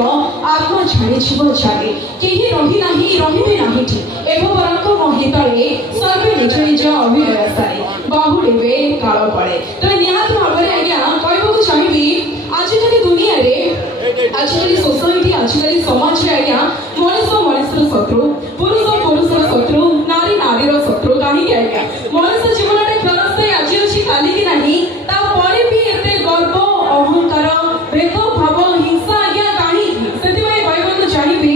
आत्मा छाड़ी छाड़े केही रही नाही रहिबे नाही एव बरक महितले सर्वे निज निज अभिनय सारी बाहुड़े काल पड़े तो निहात भाव में आज्ञा कहबो चाहिबी आजिकली दुनिया रे आजिकली सोसाइटी आजिकली समाज रे आज्ञा मनुष्य मनुष्यर शत्रु पुरुष पुरुषर शत्रु नारी नारीर शत्रु कहीं आज्ञा मनुष्य जीवन में क्षणस्थायी आज अच्छी काली की नहीं तापर भी एते गर्व अहंकार भेद भाव हिंसा आज्ञा कहीं से कहबो चाहिबी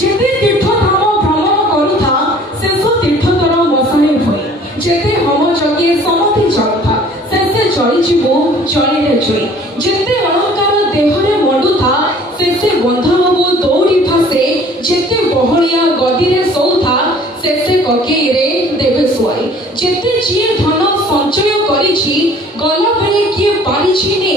जेते तीर्थधाम भ्रमण करूथा शेष तीर्थतर मशाणी भई जेते होम यज्ञ समति चलुथा शेषे चली जीवो चलिले जोई जेते अलंकार देहरे मंडुथा शेषे बंधनबो दौड़ी फासे जेते बहलिया गदिरे सोउथा शेषे ककेइरे देबे सुआई जेते जिए धन संचय करिछि गला बेले किए पारिछि नै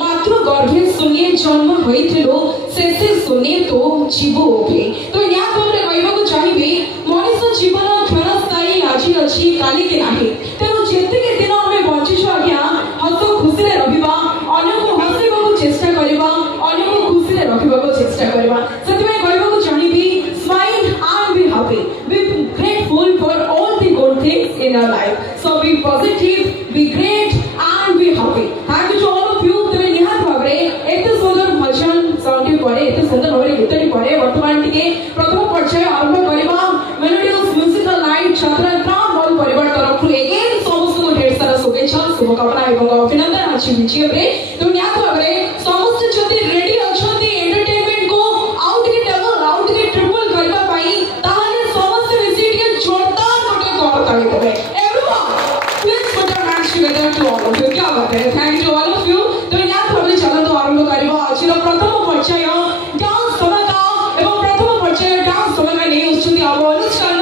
मातृ गर्भे शून्य जन्म होइथिलो शेषे शून्य तो जीव ओभे तो या कोरे कहबो चाहिबी मनुष्य जीवन क्षणस्थायी आज अछि काली के नाही तेनु जेते के दिन हमें बंचिछु आज्ञा हस खुशी रे रहिबा अन्य को हसिबाको चेष्टा करिबा अन्य को खुशी रे रखिबाको चेष्टा करिबा सेतिमे कहबो चाहिबी smile and be happy be grateful for all the good things in our life so be positive be great and be happy thank you to all of you तबे निहात भाबरे एते सुंदर भजन सॉन्ग परे एते सुंदर भाबरे गीतटी परे वर्तमान टिके प्रथम पर्याय आरंभ करिबा मेलोडियस म्यूजिकल नाइट छात्र प्राण बल परिवार तरफ एगेन समस्त को ढेर सारा शुभेच्छा शुभकामना एवं अभिनंदन अछि विजय रे तो निहात भाबरे समस्त जति रेडी अछंती एंटरटेनमेंट को आउट के डबल आउट के ट्रिपल करबा पाई ताहाले समस्त विजिट जोरदार कोटे करताली करे everyone please put your hands together to all of you क्या बात है thank you all of you तो निहात भाबरे चलतो आरंभ करबा आजिर प्रथम पर्याय डांस समका एवं प्रथम पर्याय डांस समका नै उछुती अब अनुष्ठान